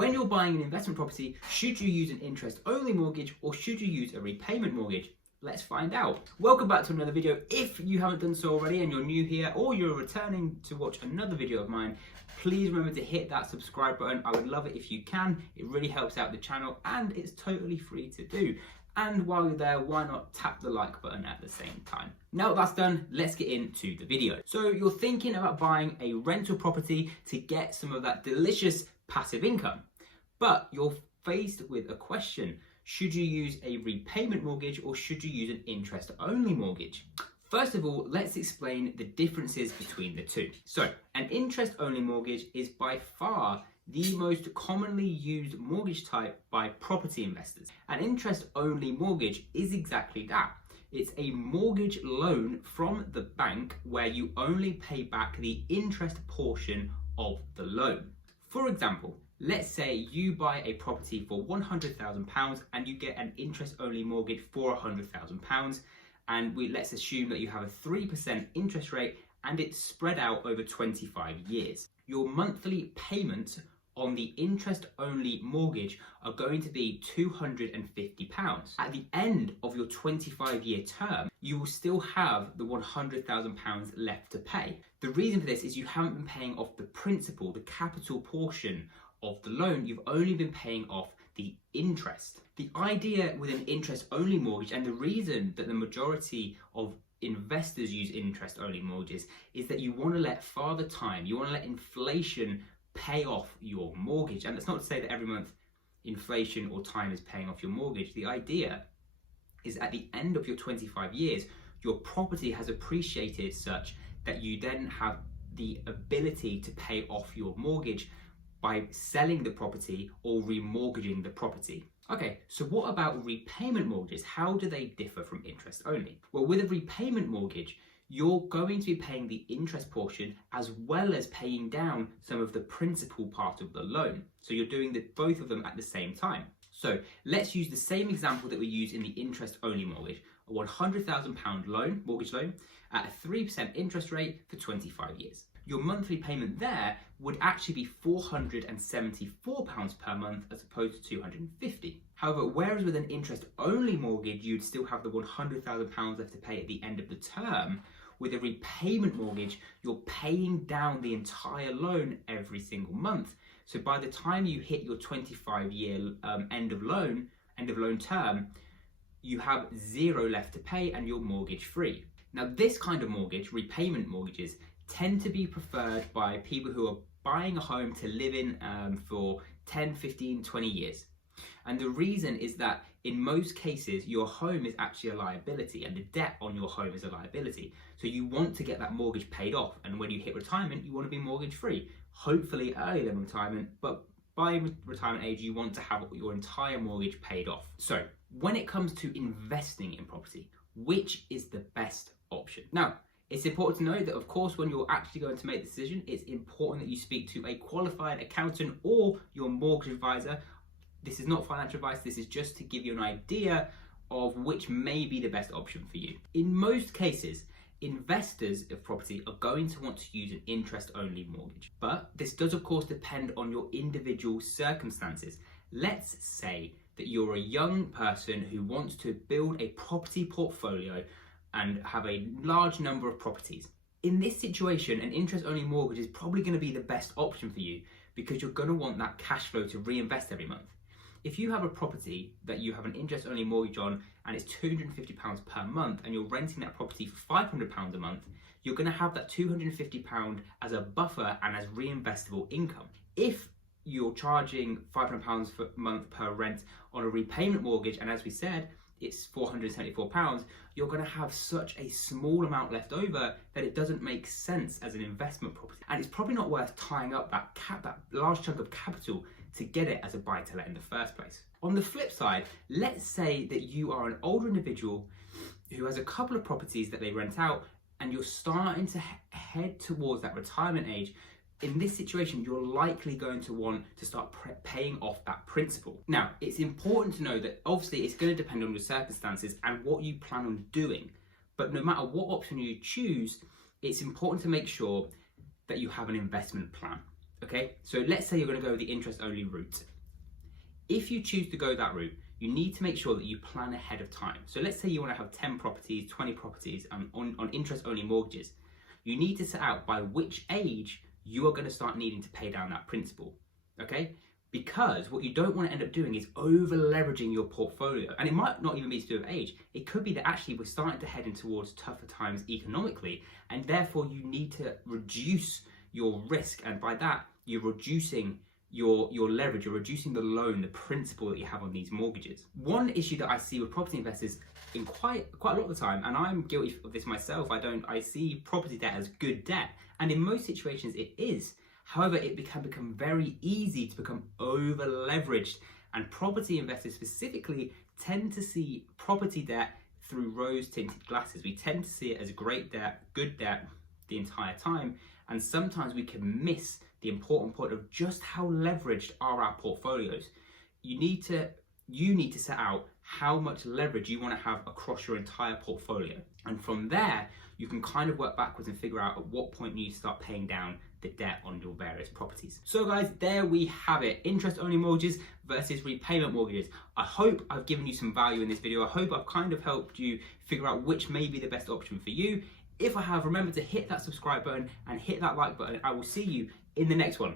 When you're buying an investment property, should you use an interest-only mortgage or should you use a repayment mortgage? Let's find out. Welcome back to another video. If you haven't done so already and you're new here or you're returning to watch another video of mine, please remember to hit that subscribe button. I would love it if you can. It really helps out the channel and it's totally free to do. And while you're there, why not tap the like button at the same time? Now that that's done, let's get into the video. So you're thinking about buying a rental property to get some of that delicious passive income, but you're faced with a question. Should you use a repayment mortgage or should you use an interest-only mortgage? First of all, let's explain the differences between the two. So an interest-only mortgage is by far the most commonly used mortgage type by property investors. An interest-only mortgage is exactly that. It's a mortgage loan from the bank where you only pay back the interest portion of the loan. For example, let's say you buy a property for £100,000 and you get an interest-only mortgage for £100,000, and let's assume that you have a 3% interest rate and it's spread out over 25 years. Your monthly payments on the interest-only mortgage are going to be £250. At the end of your 25-year term, you will still have the £100,000 left to pay. The reason for this is you haven't been paying off the principal, the capital portion of the loan. You've only been paying off the interest. The idea with an interest-only mortgage, and the reason that the majority of investors use interest-only mortgages, is that you want to let father time, you want to let inflation pay off your mortgage. And that's not to say that every month inflation or time is paying off your mortgage. The idea is at the end of your 25 years, your property has appreciated such that you then have the ability to pay off your mortgage by selling the property or remortgaging the property. Okay, so what about repayment mortgages? How do they differ from interest only? Well, with a repayment mortgage, you're going to be paying the interest portion as well as paying down some of the principal part of the loan. So you're doing both of them at the same time. So let's use the same example that we use in the interest-only mortgage, a £100,000 loan, mortgage loan, at a 3% interest rate for 25 years. Your monthly payment there would actually be £474 per month as opposed to £250. However, whereas with an interest-only mortgage, you'd still have the £100,000 left to pay at the end of the term, with a repayment mortgage, you're paying down the entire loan every single month. So by the time you hit your 25-year end of loan term, you have zero left to pay and you're mortgage free. Now this kind of mortgage, repayment mortgages, tend to be preferred by people who are buying a home to live in for 10, 15, 20 years. And the reason is that in most cases, your home is actually a liability and the debt on your home is a liability. So you want to get that mortgage paid off. And when you hit retirement, you want to be mortgage free, hopefully earlier than retirement, but by retirement age, you want to have your entire mortgage paid off. So when it comes to investing in property, which is the best option? Now, it's important to know that, of course, when you're actually going to make the decision, it's important that you speak to a qualified accountant or your mortgage advisor. This is not financial advice, this is just to give you an idea of which may be the best option for you. In most cases, investors of property are going to want to use an interest-only mortgage. But this does, of course, depend on your individual circumstances. Let's say that you're a young person who wants to build a property portfolio and have a large number of properties. In this situation, an interest-only mortgage is probably going to be the best option for you because you're going to want that cash flow to reinvest every month. If you have a property that you have an interest-only mortgage on and it's £250 per month and you're renting that property for £500 a month, you're going to have that £250 as a buffer and as reinvestable income. If you're charging £500 per month per rent on a repayment mortgage, and as we said, it's £474, you're going to have such a small amount left over that it doesn't make sense as an investment property. And it's probably not worth tying up that large chunk of capital to get it as a buy-to-let in the first place. On the flip side, let's say that you are an older individual who has a couple of properties that they rent out and you're starting to head towards that retirement age. In this situation, you're likely going to want to start paying off that principal. Now, it's important to know that obviously it's going to depend on your circumstances and what you plan on doing. But no matter what option you choose, it's important to make sure that you have an investment plan. Okay, so let's say you're going to go the interest only route. If you choose to go that route, you need to make sure that you plan ahead of time. So let's say you want to have 10 properties, 20 properties on interest only mortgages. You need to set out by which age you are going to start needing to pay down that principal. Okay, because what you don't want to end up doing is over leveraging your portfolio. And it might not even be to do with age. It could be that actually we're starting to head in towards tougher times economically, and therefore you need to reduce your risk. And by that, you're reducing your leverage, you're reducing the loan, the principal that you have on these mortgages. One issue that I see with property investors in quite a lot of the time, and I'm guilty of this myself, I see property debt as good debt, and in most situations it is. However, it can become very easy to become over leveraged, and property investors specifically tend to see property debt through rose tinted glasses. We tend to see it as great debt, good debt the entire time, and sometimes we can miss the important point of just how leveraged are our portfolios. You need to set out how much leverage you want to have across your entire portfolio, and from there you can kind of work backwards and figure out at what point you start paying down the debt on your various properties. So guys, there we have it. Interest only mortgages versus repayment mortgages. I hope I've given you some value in this video. I hope I've kind of helped you figure out which may be the best option for you. If I have, remember to hit that subscribe button and hit that like button. I will see you in the next one.